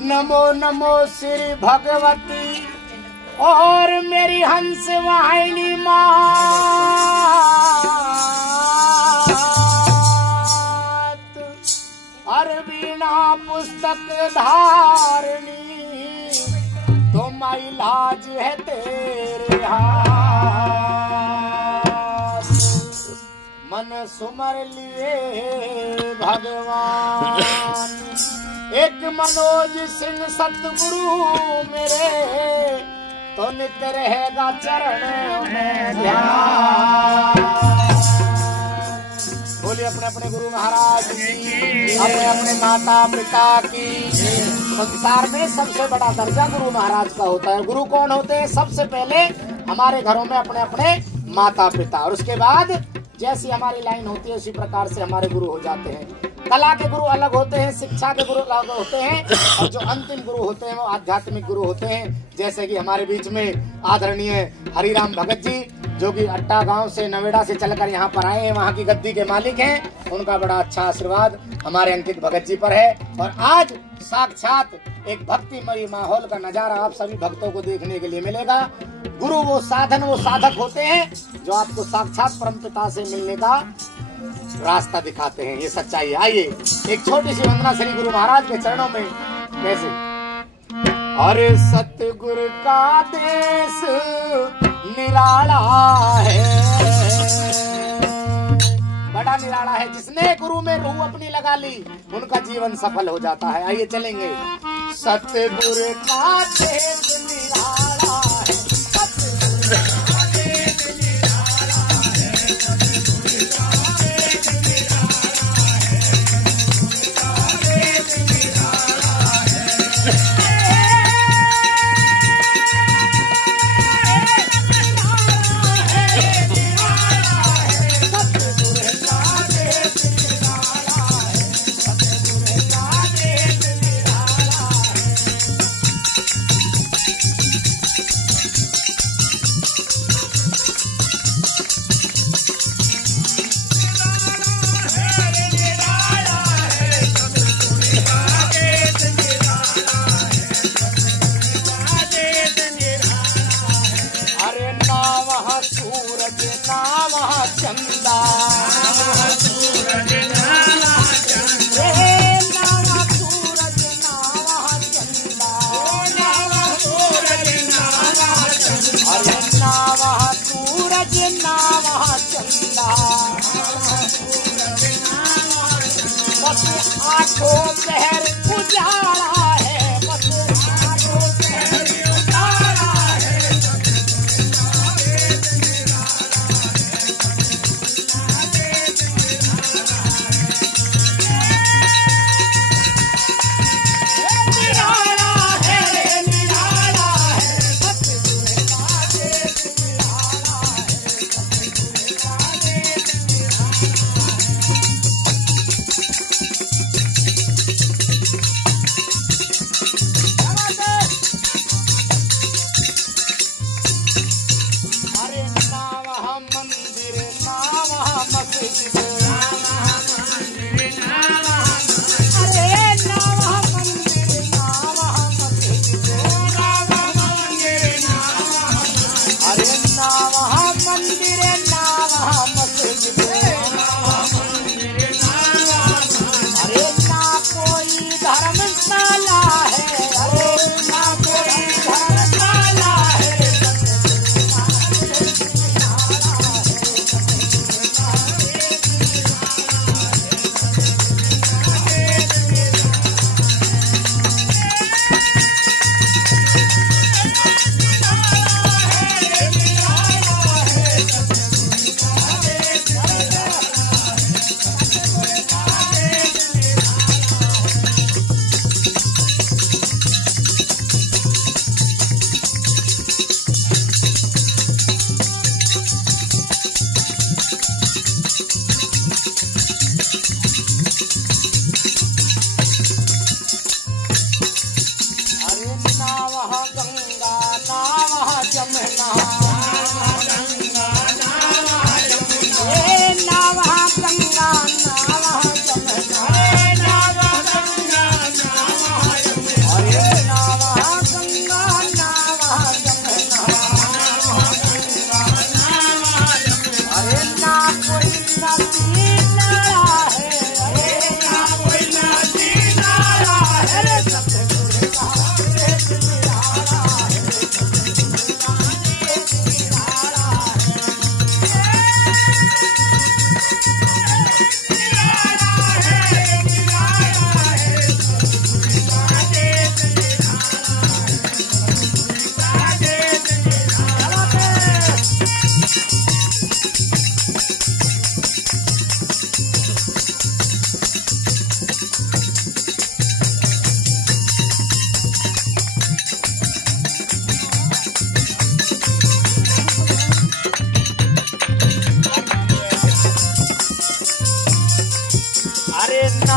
नमो नमो श्री भगवती और मेरी हंस वाहिनी मात, अरबीना पुस्तक धारणी, तुम इलाज है तेरे हाथ। मन सुमर लिए भगवान, एक मनोज सिंह सतगुरु मेरे, तो नित्य रहेगा चरण में ध्यान। बोलिए अपने अपने गुरु महाराज की, अपने अपने माता पिता की। संसार में सबसे बड़ा दर्जा गुरु महाराज का होता है। गुरु कौन होते हैं? सबसे पहले हमारे घरों में अपने अपने माता पिता, और उसके बाद जैसी हमारी लाइन होती है उसी प्रकार से हमारे गुरु हो जाते हैं। कला के गुरु अलग होते हैं, शिक्षा के गुरु अलग होते हैं, और जो अंतिम गुरु होते हैं वो आध्यात्मिक गुरु होते हैं। जैसे कि हमारे बीच में आदरणीय हरिराम भगत जी, जो कि अट्टा गांव से नवेड़ा से चलकर यहाँ पर आए हैं, वहाँ की गद्दी के मालिक हैं। उनका बड़ा अच्छा आशीर्वाद हमारे अंकित भगत जी पर है। और आज साक्षात एक भक्तिमय माहौल का नजारा आप सभी भक्तों को देखने के लिए मिलेगा। गुरु वो साधन, वो साधक होते हैं जो आपको साक्षात परमपिता से मिलने का रास्ता दिखाते हैं। ये सच्चाई है। आइए एक छोटी सी वंदना श्री गुरु महाराज के चरणों में। कैसे? अरे सतगुरु का देश निराला है, बड़ा निराला है। जिसने गुरु में रूह अपनी लगा ली उनका जीवन सफल हो जाता है। आइए चलेंगे। सतगुरु का देश निराला है, सतगुरु का देश निराला है, सतगुरु का देश निराला है, सतगुरु का देश निराला है। आठों पहर उजाला है, बस आठों पहर उजाला है, निराला है, निराला है, सतगुरु का देश निराला है, सतगुरु का देश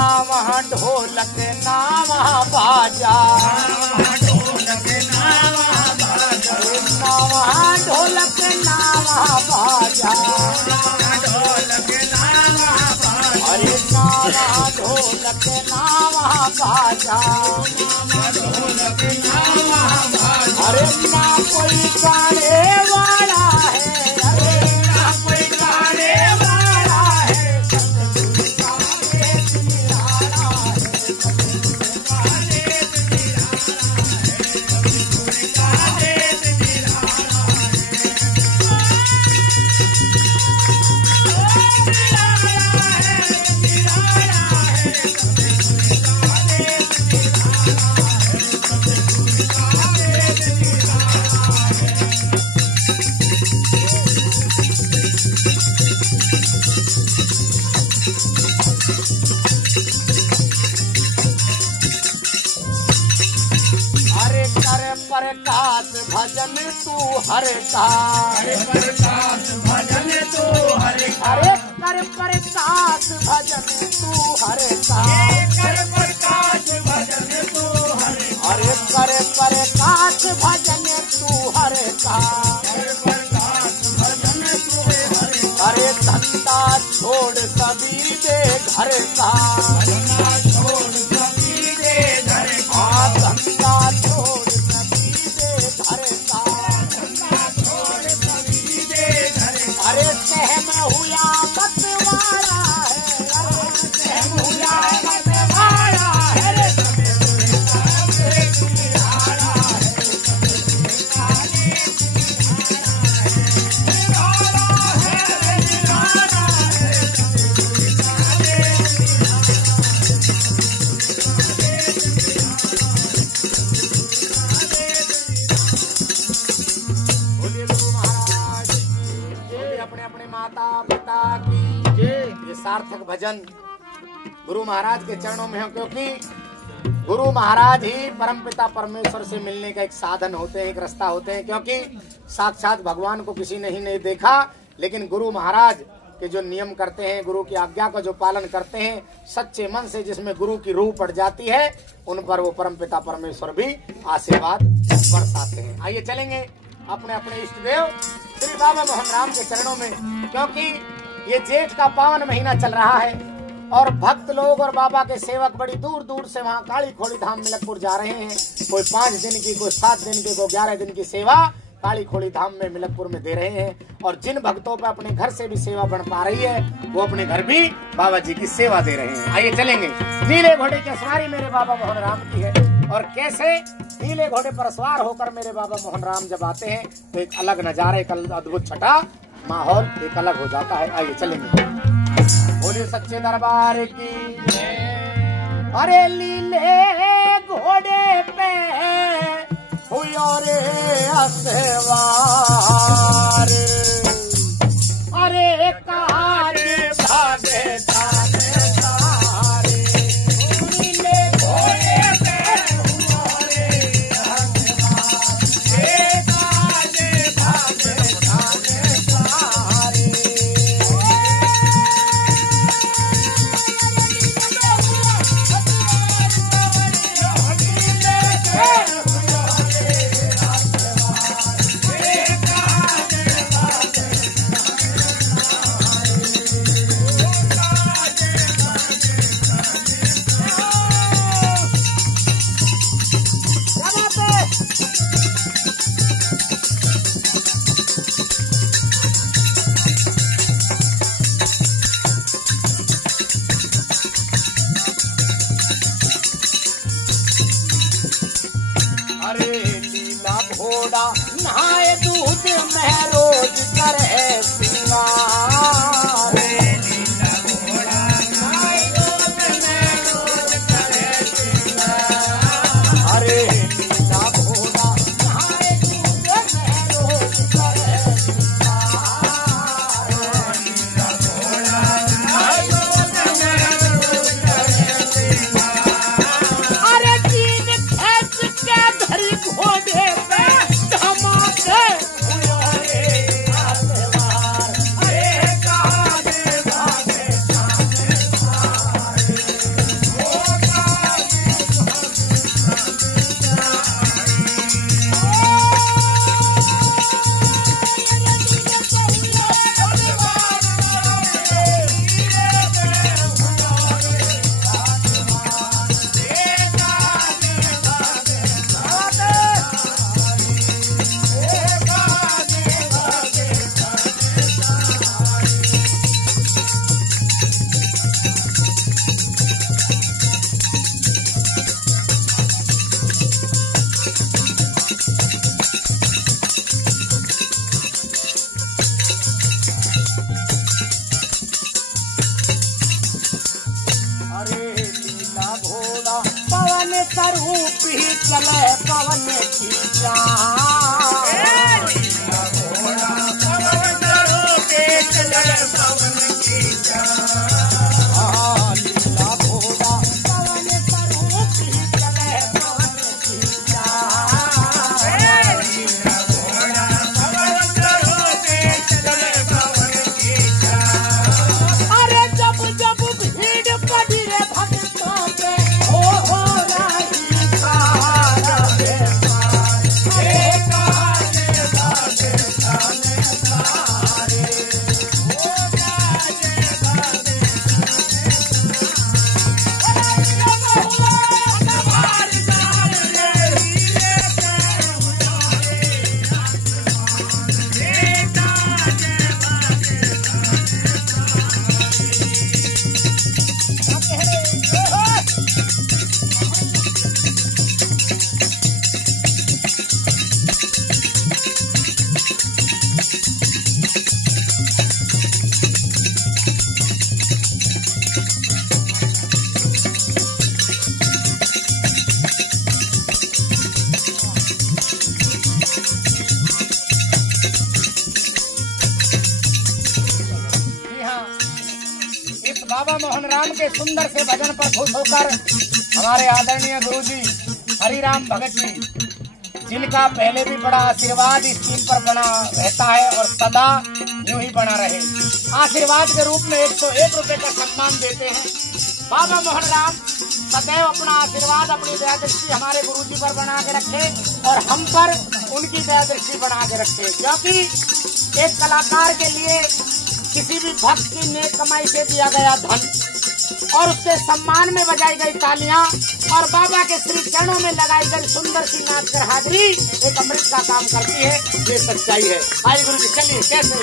नाम ढोलक नाम बाजा, ढोलक नाम बाजा, नाम ढोलक नाम बाजा, ढोलक नाम बाजा, अरे नाम ढोलक नाम बाजा, ढोलक नाम बाजा, अरे ना कोई गाने वाला है, अरे ना कोई गाने वाला है, प्रकाश भजन तू हरता, अरे प्रकाश भजन तू हरता, अरे कर प्रकाश भजन तू हरता, कर प्रकाश भजन तू हरता, अरे कर प्रकाश भजन तू हरता, कर प्रकाश भजन तू हरता, अरे धंधा छोड़ सभी दे घर का, धंधा छोड़ सभी दे घर का, धंधा छोड़ अरे सहम हुआ मतवारा है, अरे सहम हुआ मतवारा है, रे सार्थक भजन गुरु महाराज के चरणों में हो, क्योंकि गुरु महाराज ही परमपिता परमेश्वर से मिलने का एक साधन होते हैं, एक रास्ता होते हैं। क्योंकि साक्षात भगवान को किसी ने ही नहीं देखा, लेकिन गुरु महाराज के जो नियम करते हैं, गुरु की आज्ञा का जो पालन करते हैं सच्चे मन से, जिसमें गुरु की रूह पड़ जाती है, उन पर वो परमपिता परमेश्वर भी आशीर्वाद बरसाते हैं। आइए चलेंगे अपने अपने इष्ट देव श्री बाबा मोहन राम के चरणों में, क्योंकि ये जेठ का पावन महीना चल रहा है और भक्त लोग और बाबा के सेवक बड़ी दूर दूर से वहाँ काली खोड़ी धाम मिलकपुर जा रहे हैं। कोई 5 दिन की, कोई 7 दिन की, कोई 11 दिन की सेवा काली खोड़ी धाम में मिलकपुर में दे रहे हैं। और जिन भक्तों पर अपने घर से भी सेवा बन पा रही है, वो अपने घर भी बाबा जी की सेवा दे रहे हैं। आइए चलेंगे। नीले घोड़े की सवारी मेरे बाबा मोहन राम की है, और कैसे नीले घोड़े पर सवार होकर मेरे बाबा मोहन राम जब आते हैं तो एक अलग नजारा, एक अद्भुत छटा माहौल एक अलग हो जाता है। आइए चलेंगे। बोलिए सच्चे दरबार की। अरे लीले घोड़े पे हुआ रे असवार, अरे काज भागे ताने सारे, नीले घोड़े पे हुआ रे असवार, काज भागे ताने सारे। नहाए दूध में रोज करे सिंगार, नीला घोड़ा नहाए दूध में रोज करे सिंगार, अरे नीला घोड़ा नहाए दूध में रोज करे सिंगार, नीला घोड़ा नहाए दूध में रोज करे सिंगार, अरे तीन भैंस के धरी घोड़े पे धमाके हुआ रे असवार, अरे का चले पवन की चाल। नीला घोड़ा पवन रोके चले पवन की चाल। नीला घोड़ा पवन रोके चले पवन की चाल। नीला घोड़ा पवन रोके चले पवन की चाल। अरे जब जब भीड़ पड़ी रे भक्तों पे हो राही सहारा रे पार। हे काले बादे थाने सारे हो गाजे बादे हमारी जान रे नीले पैर उतारे आसमान। हे गाजे बादे जी हाँ, इस बाबा मोहन राम के सुंदर से भजन पर खुश होकर हमारे आदरणीय गुरुजी हरिराम भगत जी, जिनका पहले भी बड़ा आशीर्वाद इस टीम पर बना रहता है और सदा यूं ही बना रहे, आशीर्वाद के रूप में 101 रुपए का सम्मान देते हैं। बाबा मोहन राम सदैव अपना आशीर्वाद अपनी दया दृष्टि हमारे गुरुजी पर बना के रखे और हम पर उनकी दया दृष्टि बना के रखे, क्योंकि एक कलाकार के लिए किसी भी भक्त की नेक कमाई से दिया गया धन और उसके सम्मान में बजाई गई तालियां और बाबा के श्री चरणों में लगाई गई सुंदर सी नाच कर हाजिरी एक अमृत का काम करती है। ये सच्चाई है। आइए गुरु जी, चलिए कैसे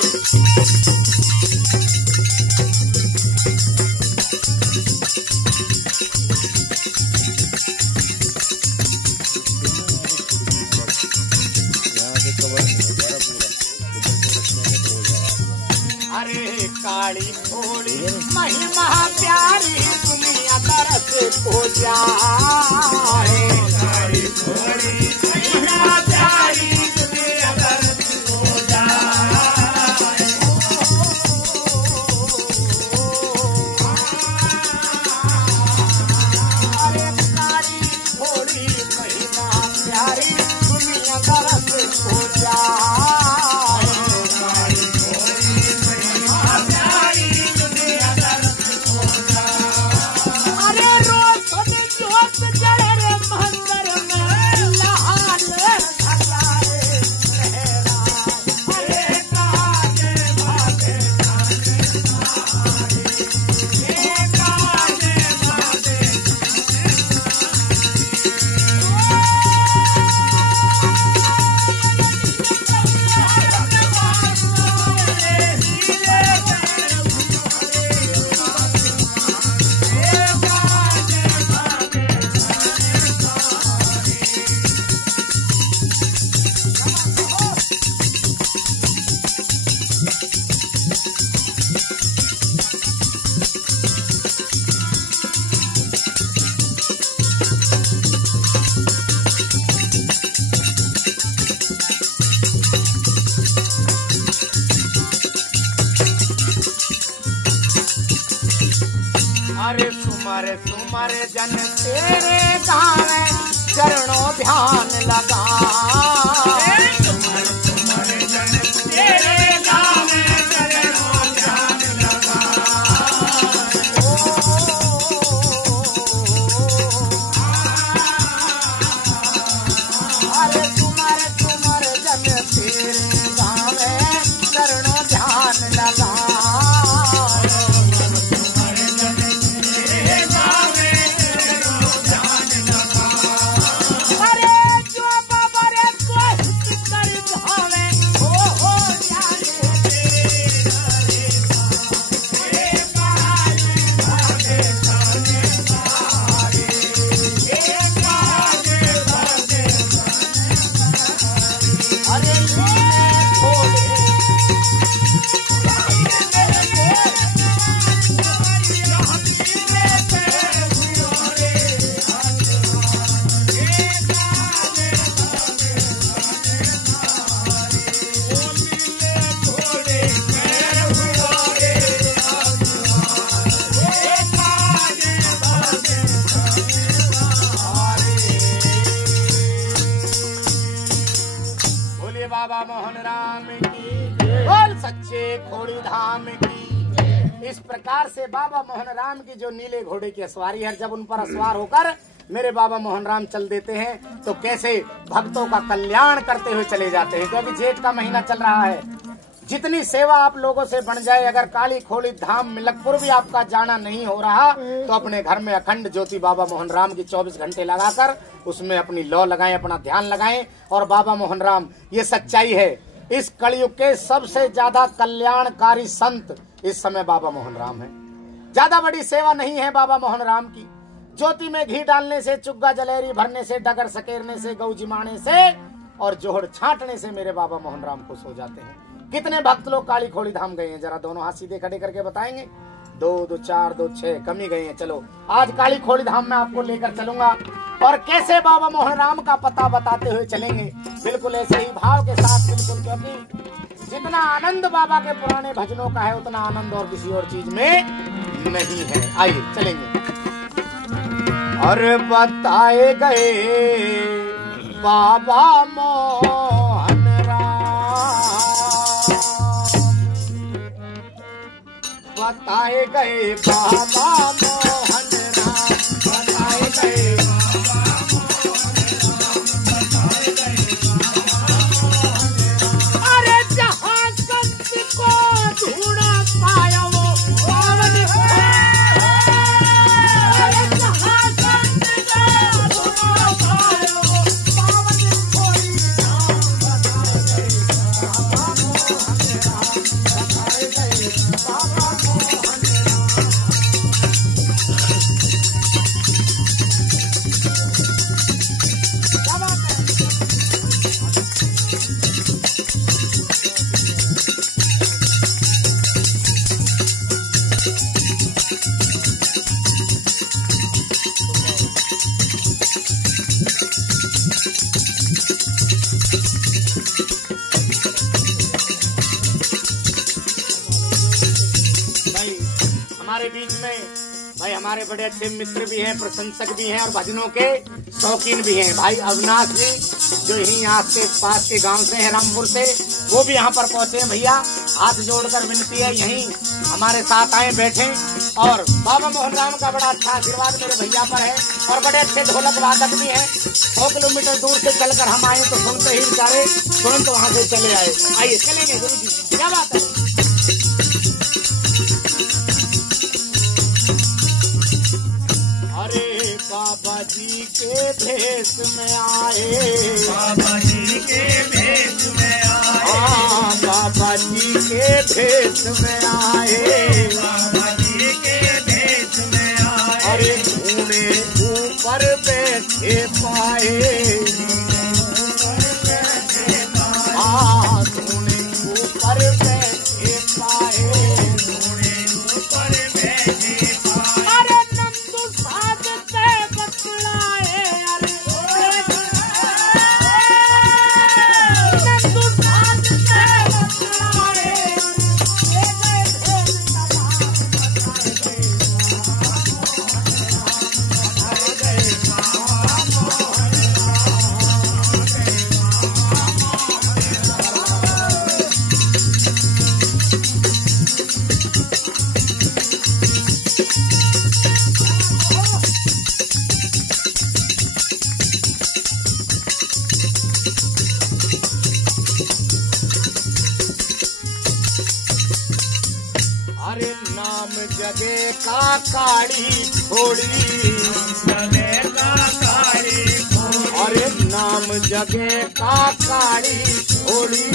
अरे काली घोड़ी महिमा प्यारी दुनिया तरस हो जाए। काली घोड़ी महिमा प्यारी दुनिया तरस हो जाए। अरे काली घोड़ी महिमा प्यारी दुनिया तरस हो जाए। काली घोड़ी महिमा प्यारी दुनिया तरस हो जाए। अरे रोशन जोत जड़े रे मंदिर में लाल धलारे लहरा। अरे काजे बादे थाने सारे हे काजे बादे अरे सुमर सुमर जन तेरे गाँव चरणों ध्यान लगा। तुमर तुमर जन तेरे गाँव में चरणों ध्यान लगा। अरे सुमर सुमर जन तेरे गाँव चरणों ध्यान लगा। तेरे गाँव में चरणों ध्यान लगा। अरे जो बाबा रे इस प्रकार से बाबा मोहन राम की जो नीले घोड़े की सवारी है, जब उन पर सवार होकर मेरे बाबा मोहन राम चल देते हैं तो कैसे भक्तों का कल्याण करते हुए चले जाते हैं। क्योंकि जेठ का महीना चल रहा है, जितनी सेवा आप लोगों से बन जाए, अगर काली खोड़ी धाम मिलकपुर भी आपका जाना नहीं हो रहा तो अपने घर में अखंड ज्योति बाबा मोहन राम की 24 घंटे लगाकर उसमें अपनी लौ लगाएं, अपना ध्यान लगाएं। और बाबा मोहन राम, ये सच्चाई है, इस कलयुग के सबसे ज्यादा कल्याणकारी संत इस समय बाबा मोहन राम है। ज्यादा बड़ी सेवा नहीं है बाबा मोहन राम की। ज्योति में घी डालने से, चुग्गा जलेरी भरने से, डगर सकेरने से, गौ जिमाने से और जोहड़ छांटने से मेरे बाबा मोहन राम खुश हो जाते हैं। कितने भक्त लोग काली खोड़ी धाम गए हैं, जरा दोनों हाथ सीधे खड़े करके बताएंगे। 2, 2, 4, 2, 6 कम ही गए हैं। चलो आज काली खोड़ी धाम में आपको लेकर चलूंगा और कैसे बाबा मोहन राम का पता बताते हुए चलेंगे, बिल्कुल ऐसे ही भाव के साथ। बिल्कुल, क्योंकि जितना आनंद बाबा के पुराने भजनों का है उतना आनंद और किसी और चीज में नहीं है। आइए चलेंगे। और बताए गए बाबा मोहन राम, बताए गए बाबा मोहन राम, बताए गए हमारे बीच में भाई हमारे बड़े अच्छे मित्र भी हैं, प्रशंसक भी हैं और भजनों के शौकीन भी हैं। भाई अविनाश जी जो यहीं आस के पास के गांव से हैं, रामपुर से, वो भी यहाँ पर पहुंचे हैं। भैया हाथ जोड़कर विनती है यहीं हमारे साथ आए बैठे। और बाबा मोहन राम का बड़ा अच्छा आशीर्वाद मेरे भैया पर है और बड़े अच्छे ढोलक वादक भी हैं। 100 किलोमीटर दूर से चलकर हम आए तो सुनते ही बेचारे तुरंत वहाँ से चले आए। आइए चलेंगे गुरु जी, क्या बात है। बाबा जी के भेष में आए, बाबा जी के भेष में आए, हाँ बाबा जी के भेष में आए, बाबा जी के भेष में आए। अरे धूने ऊपर बैठे पाए, हाँ धूने ऊपर बैठे पाए, धूने ऊपर बैठे पाए। अरे नंदू साध से बतलाए, अरे नंदू साध से बतलाए, अरे नाम जगे का काली घोड़ी, जगे का काली घोड़ी, अरे नाम जगे का काली घोड़ी,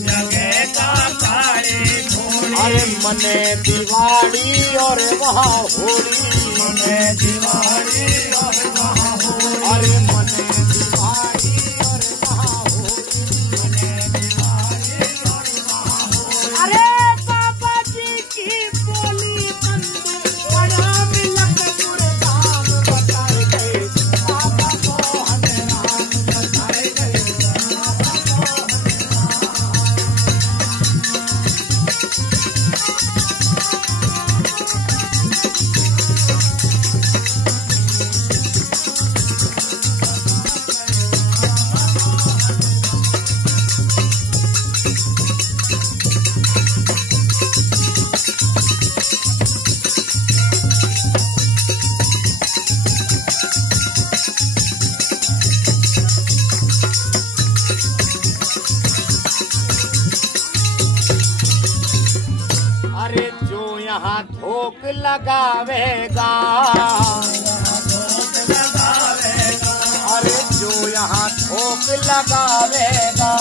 जगे का काली घोड़ी। अरे मने दिवाली और वहाँ होली, मने दिवाली और वहाँ होली, अरे मने दिवाली और वहाँ होली, मने दिवाली और वहाँ होली। अरे बाबा जी की बोली बंद बड़ा मिलकपुर धाम, बताए गए बाबा मोहन राम, बताए गए बाबा मोहन राम। यहाँ थोक लगावेगा, अरे जो यहाँ थोक लगावेगा,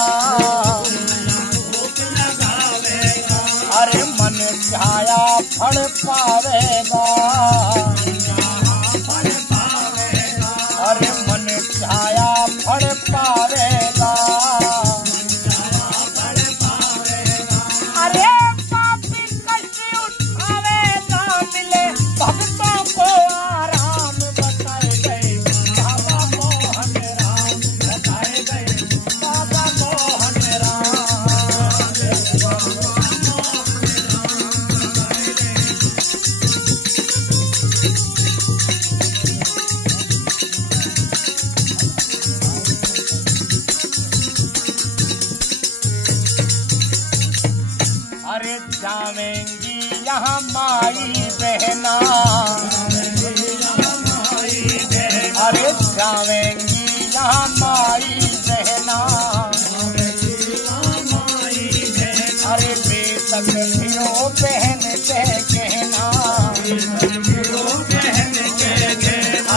अरे मन छाया फल पावेगा, अरे मन छाया फल पावेगा। अरे पापी कष्ट उठावेगा, मिले भक्तों को आराम, बताए गए बाबा मोहन राम, बताए गए बाबा मोहन राम। अरे जावेंगी यहाँ माई बहना, अरे जावेंगी यहाँ माई बहना, अरे बेतक फिरो बहन के कहना,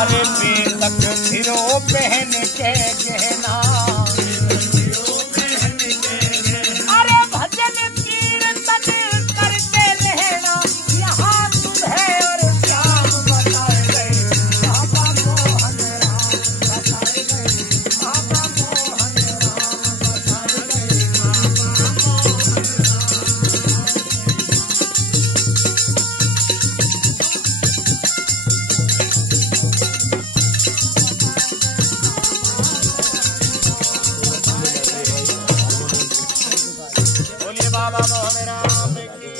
अरे बेतक फिरो बहन के कहना। अरे भजन कीर्तन करते रहना, यहाँ तुम्हें और श्याम, बताए गए बाबा मोहन राम, बताए गए बाबा मोहन राम, बताए गए बाबा मोहन बोलिए बाबा मोहन राम की,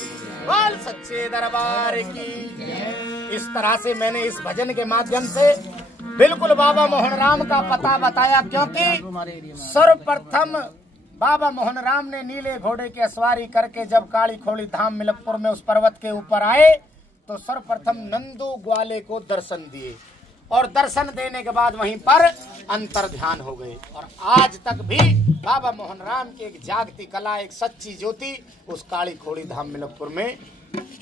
बोल सच्चे दरबार की। इस तरह से मैंने इस भजन के माध्यम से बिल्कुल बाबा मोहन राम का पता बताया, क्योंकि सर्वप्रथम बाबा मोहन राम ने नीले घोड़े की सवारी करके जब काली खोड़ी धाम मिलकपुर में उस पर्वत के ऊपर आए तो सर्वप्रथम नंदू ग्वाले को दर्शन दिए, और दर्शन देने के बाद वहीं पर अंतर ध्यान हो गए। और आज तक भी बाबा मोहन राम की एक जागती कला, एक सच्ची ज्योति उस काली खोड़ी धाम मिलकपुर में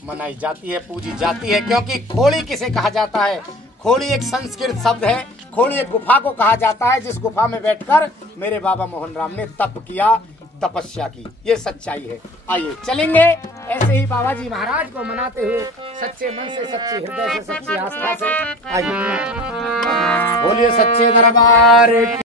मनाई जाती है, पूजी जाती है। क्योंकि खोड़ी किसे कहा जाता है? खोड़ी एक संस्कृत शब्द है। खोड़ी एक गुफा को कहा जाता है जिस गुफा में बैठकर मेरे बाबा मोहन राम ने तप किया, तपस्या की। ये सच्चाई है। आइए चलेंगे ऐसे ही बाबा जी महाराज को मनाते हुए सच्चे मन से, सच्चे हृदय से, सच्ची आस्था से। आइए बोलिए सच्चे दरबार।